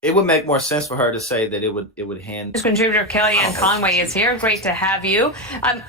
It would make more sense for her to say that it would hand. News contributor Kellyanne Oh, Conway is here. Great to have you.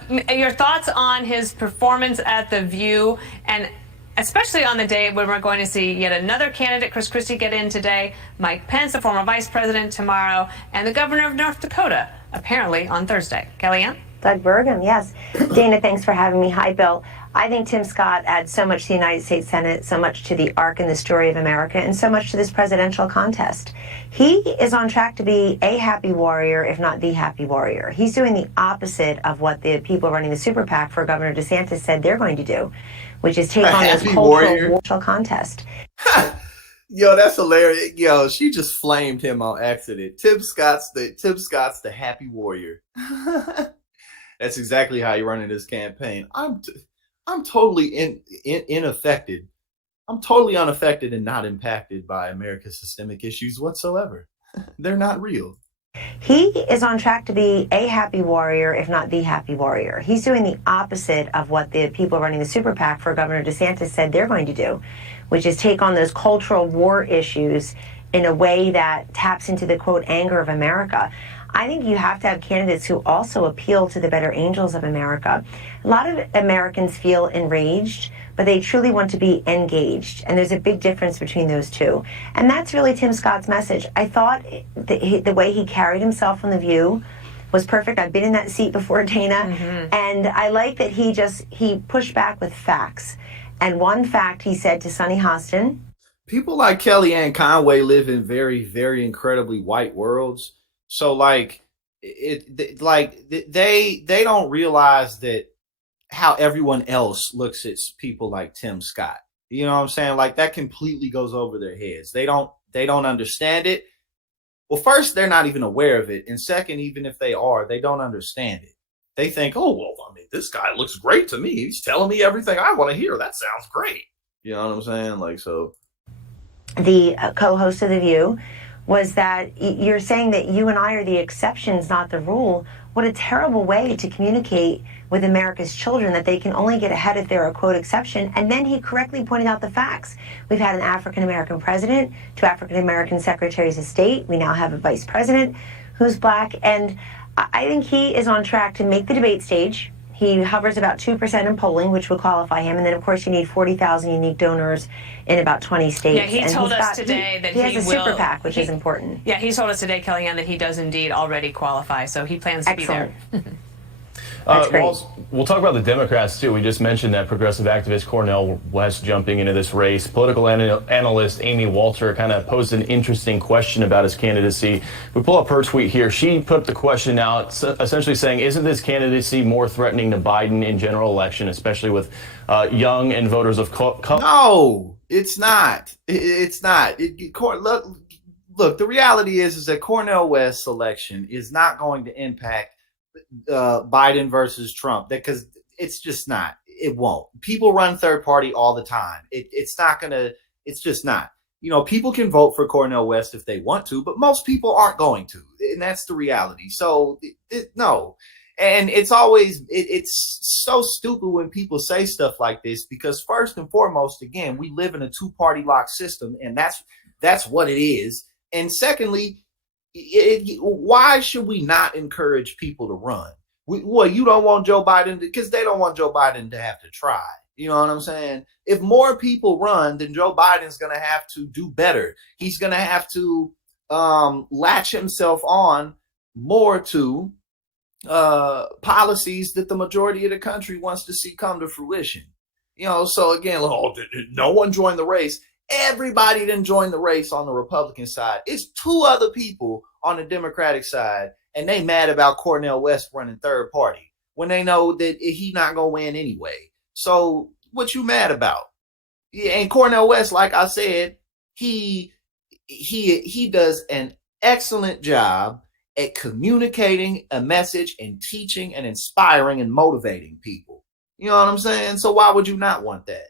Your thoughts on his performance at The View, and especially on the day when we're going to see yet another candidate, Chris Christie, get in today, Mike Pence, the former vice president, tomorrow, and the governor of North Dakota, apparently on Thursday. Kellyanne? Doug Burgum, yes. Dana, thanks for having me. Hi, Bill. I think Tim Scott adds so much to the United States Senate, so much to the arc and the story of America, and so much to this presidential contest. He is on track to be a happy warrior, if not the happy warrior. He's doing the opposite of what the people running the super PAC for Governor DeSantis said they're going to do, which is take on this cultural contest. Yo, that's hilarious. Yo, she just flamed him on accident. Tim Scott's the happy warrior. That's exactly how you're running this campaign. I'm totally unaffected. I'm totally unaffected and not impacted by America's systemic issues whatsoever. They're not real. He is on track to be a happy warrior, if not the happy warrior. He's doing the opposite of what the people running the super PAC for Governor DeSantis said they're going to do, which is take on those cultural war issues in a way that taps into the, quote, anger of America. I think you have to have candidates who also appeal to the better angels of America. A lot of Americans feel enraged, but they truly want to be engaged. And there's a big difference between those two. And that's really Tim Scott's message. I thought the way he carried himself on The View was perfect. I've been in that seat before, Dana. And I like that he pushed back with facts. And one fact he said to Sonny Hostin. People like Kellyanne Conway live in very, very incredibly white worlds. So like they don't realize that how everyone else looks at people like Tim Scott. You know what I'm saying? Like that completely goes over their heads. They don't understand it. Well, first, they're not even aware of it. And second, even if they are, they don't understand it. They think, oh, well, I mean, this guy looks great to me. He's telling me everything I want to hear. That sounds great. You know what I'm saying? Like, so. The co-host of The View was that you're saying that you and I are the exceptions, not the rule. What a terrible way to communicate with America's children, that they can only get ahead if they're a, quote, exception. And then he correctly pointed out the facts. We've had an African-American president, 2 African-American secretaries of state. We now have a vice president who's black. And I think he is on track to make the debate stage. He hovers about 2% in polling, which would qualify him. And then, of course, you need 40,000 unique donors in about 20 states. Yeah, he told us today that he has a super PAC, which is important. Yeah, he told us today, Kellyanne, that he does indeed already qualify. So he plans to be there. We'll talk about the Democrats, too. We just mentioned that progressive activist Cornel West jumping into this race. Political analyst Amy Walter kind of posed an interesting question about his candidacy. We pull up her tweet here. She put the question out, essentially saying, isn't this candidacy more threatening to Biden in general election, especially with young and voters of color? No, it's not. It's not. Look, the reality is that Cornel West's election is not going to impact Biden versus Trump, because it's just not. It won't. People run third party all the time. It's not gonna. It's just not. You know, people can vote for Cornel West if they want to, but most people aren't going to, and that's the reality. So no. And it's always it's so stupid when people say stuff like this, because first and foremost, again, we live in a 2-party lock system, and that's what it is. And secondly, why should we not encourage people to run? You don't want Joe Biden because they don't want Joe Biden to have to try. You know what I'm saying? If more people run, then Joe Biden's going to have to do better. He's going to have to latch himself on more to policies that the majority of the country wants to see come to fruition. You know, so again, no one joined the race. Everybody didn't join the race on the Republican side. It's 2 other people on the Democratic side, and they mad about Cornel West running third party when they know that he's not going to win anyway. So what you mad about? Yeah, and Cornel West, like I said, he does an excellent job at communicating a message and teaching and inspiring and motivating people. You know what I'm saying? So why would you not want that?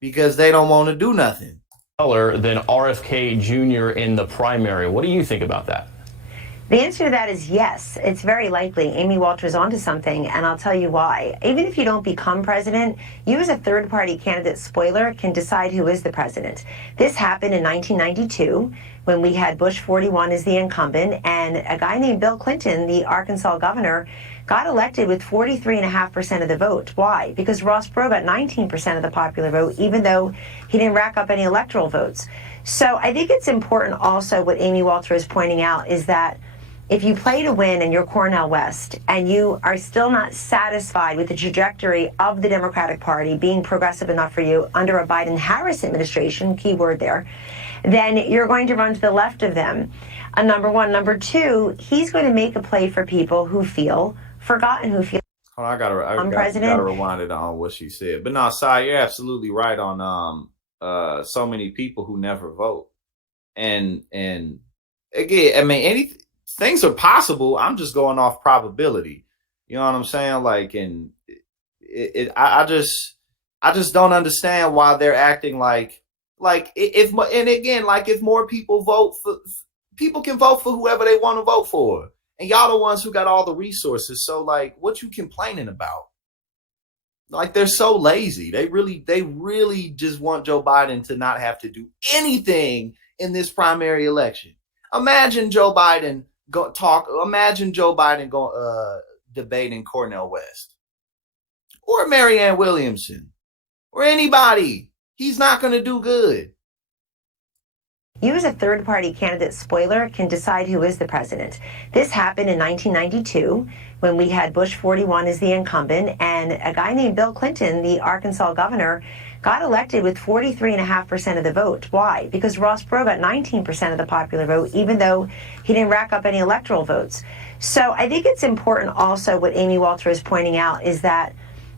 Because they don't want to do nothing. Than RFK Jr. in the primary. What do you think about that? The answer to that is yes. It's very likely Amy Walters onto something, and I'll tell you why. Even if you don't become president, you as a third-party candidate spoiler can decide who is the president. This happened in 1992 when we had Bush 41 as the incumbent, and a guy named Bill Clinton, the Arkansas governor, got elected with 43.5% of the vote. Why? Because Ross Perot got 19% of the popular vote, even though he didn't rack up any electoral votes. So I think it's important also what Amy Walters is pointing out is that if you play to win and you're Cornel West and you are still not satisfied with the trajectory of the Democratic Party being progressive enough for you under a Biden-Harris administration, key word there, then you're going to run to the left of them. Number one. Number two, he's going to make a play for people who feel forgotten, who feel I gotta rewind it on what she said. But no, Sai, you're absolutely right on so many people who never vote. And again, I mean, things are possible. I'm just going off probability. You know what I'm saying? Like, and I just don't understand why they're acting like if more people vote for, people can vote for whoever they want to vote for, and y'all the ones who got all the resources. So like, what you complaining about? Like, they're so lazy. They really just want Joe Biden to not have to do anything in this primary election. Imagine Joe Biden debating Cornel West or Marianne Williamson or anybody. He's not going to do good. You as a third-party candidate spoiler can decide who is the president. This happened in 1992 when we had Bush 41 as the incumbent, and a guy named Bill Clinton, the Arkansas governor, got elected with 43.5% of the vote. Why? Because Ross Perot got 19% of the popular vote, even though he didn't rack up any electoral votes. So I think it's important also what Amy Walters is pointing out is that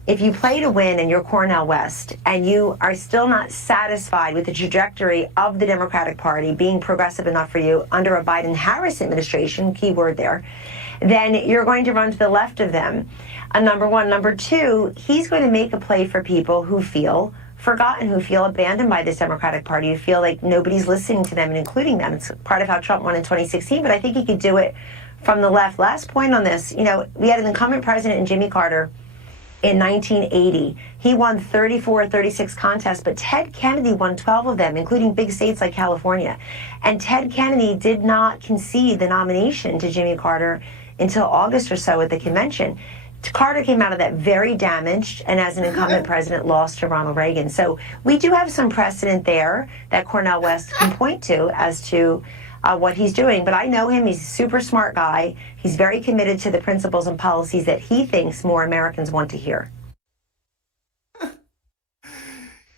if you play to win and you're Cornel West and you are still not satisfied with the trajectory of the Democratic Party being progressive enough for you under a Biden-Harris administration, key word there, then you're going to run to the left of them. Number one. Number two, he's going to make a play for people who feel forgotten, who feel abandoned by this Democratic Party, who feel like nobody's listening to them and including them. It's part of how Trump won in 2016, but I think he could do it from the left. Last point on this, we had an incumbent president in Jimmy Carter in 1980. He won 34 36 contests, but Ted Kennedy won 12 of them, including big states like California. And Ted Kennedy did not concede the nomination to Jimmy Carter until August or so at the convention. Carter came out of that very damaged and as an incumbent president lost to Ronald Reagan. So we do have some precedent there that Cornel West can point to as to what he's doing. But I know him. He's a super smart guy. He's very committed to the principles and policies that he thinks more Americans want to hear.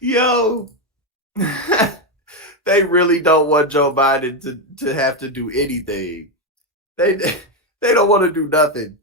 Yo, they really don't want Joe Biden to have to do anything. They don't want to do nothing.